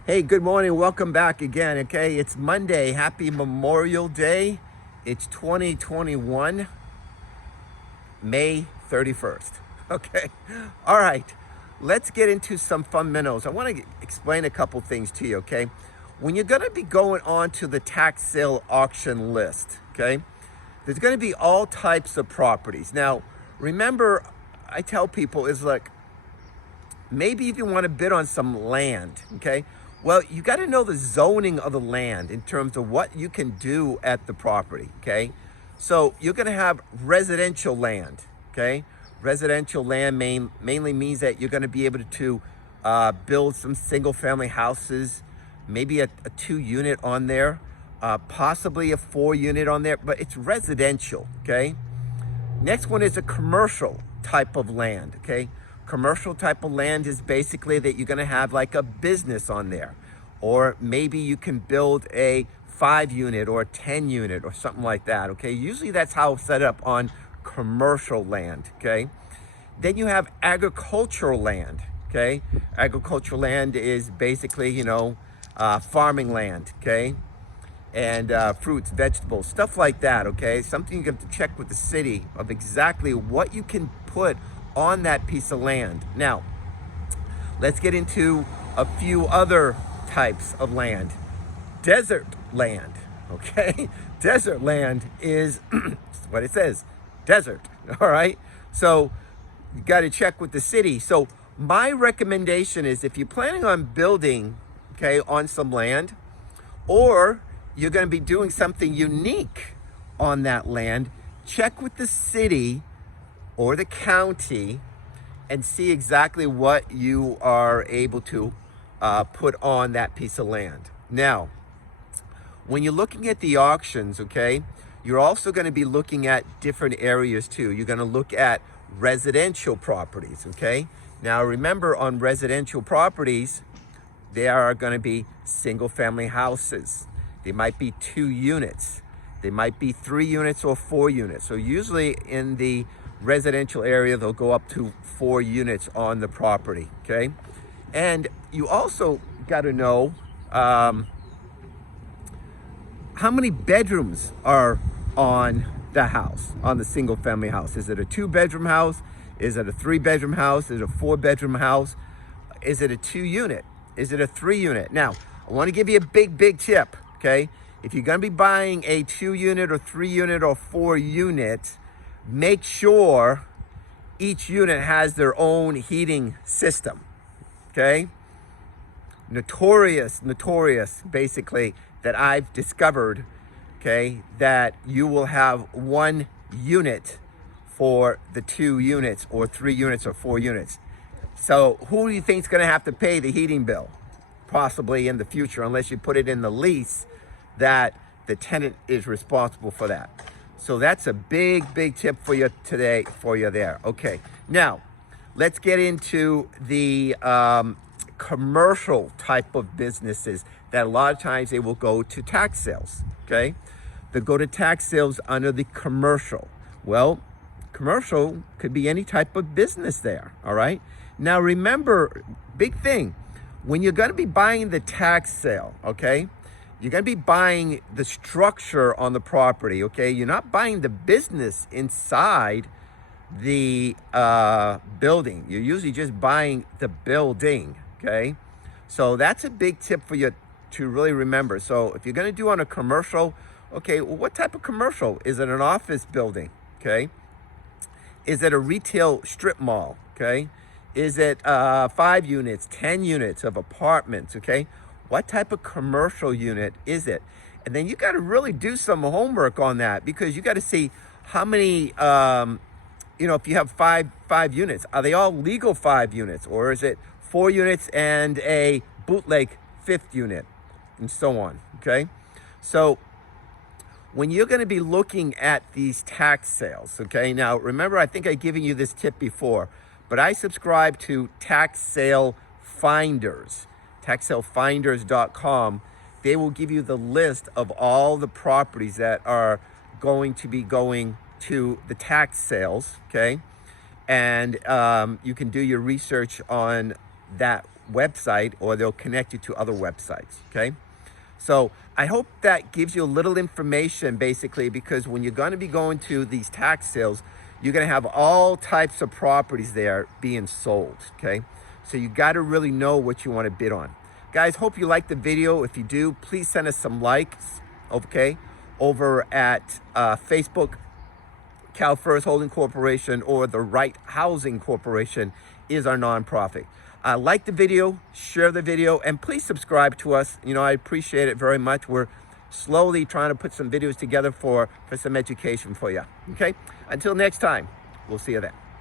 Hey, good morning. Welcome back again. Okay, it's Monday. Happy Memorial Day. It's 2021, May 31st. Okay, all right. Let's get into some fundamentals. I want to explain a couple things to you. Okay, when you're going to be going on to the tax sale auction list, okay, there's going to be all types of properties. Now, remember, I tell people is like, maybe if you want to bid on some land, okay? Well, you got to know the zoning of the land in terms of what you can do at the property, okay? So you're going to have residential land, okay? Residential land mainly means that you're going to be able to build some single family houses, maybe a 2-unit on there, possibly a 4-unit on there, but it's residential, okay? Next one is a commercial type of land, okay? Commercial type of land is basically that you're gonna have like a business on there. Or maybe you can build a 5-unit or a 10-unit or something like that, okay? Usually that's how it's set up on commercial land, okay? Then you have agricultural land, okay? Agricultural land is basically, farming land, okay? And fruits, vegetables, stuff like that, okay? Something you have to check with the city of exactly what you can put on that piece of land. Now, let's get into a few other types of land. Desert land, okay? Desert land is what it says, desert, all right? So you got to check with the city. So my recommendation is if you're planning on building, okay, on some land, or you're going to be doing something unique on that land, check with the city or the county and see exactly what you are able to put on that piece of land. Now, when you're looking at the auctions, okay, you're also going to be looking at different areas too. You're going to look at residential properties, okay? Now, remember, on residential properties, there are going to be single family houses. They might be 2 units. They might be 3 units or 4 units. So usually in the residential area, they'll go up to 4 units on the property, okay? And you also got to know how many bedrooms are on the house, on the single family house. Is it a 2-bedroom house? Is it a 3-bedroom house? Is it a 4-bedroom house? Is it a 2-unit? Is it a 3-unit? Now, I want to give you a big tip, okay? If you're going to be buying a 2-unit or 3-unit or 4-unit, make sure each unit has their own heating system, okay? Notorious, basically, that I've discovered, okay, that you will have 1 unit for the 2 units or 3 units or 4 units. So who do you think is going to have to pay the heating bill? Possibly in the future, unless you put it in the lease that the tenant is responsible for that. So that's a big tip for you today, for you there. Okay, now let's get into the commercial type of businesses that a lot of times they will go to tax sales, okay? They go to tax sales under the commercial. Well, commercial could be any type of business there, all right? Now remember, big thing, when you're going to be buying the tax sale, okay, you're going to be buying the structure on the property, okay? You're not buying the business inside the building. You're usually just buying the building, okay? So that's a big tip for you to really remember. So if you're going to do on a commercial, okay, well, what type of commercial? Is it an office building, okay? Is it a retail strip mall, okay? Is it 5 units, 10 units of apartments, okay? What type of commercial unit is it? And then you got to really do some homework on that, because you got to see how many, if you have five units, are they all legal 5 units? Or is it 4 units and a bootleg 5th unit, and so on, okay? So when you're going to be looking at these tax sales, okay? Now, remember, I think I've given you this tip before, but I subscribe to Tax Sale Finders, taxsalefinders.com. They will give you the list of all the properties that are going to be going to the tax sales, okay? And you can do your research on that website, or they'll connect you to other websites, okay? So I hope that gives you a little information, basically, because when you're going to be going to these tax sales, you're going to have all types of properties there being sold, okay? So you got to really know what you want to bid on. Guys, hope you liked the video. If you do, please send us some likes, okay, over at Facebook. CalFirst Holding Corporation, or the Right Housing Corporation, is our nonprofit. Like the video, share the video, and please subscribe to us. You know, I appreciate it very much. We're slowly trying to put some videos together for some education for you. Okay? Until next time, we'll see you then.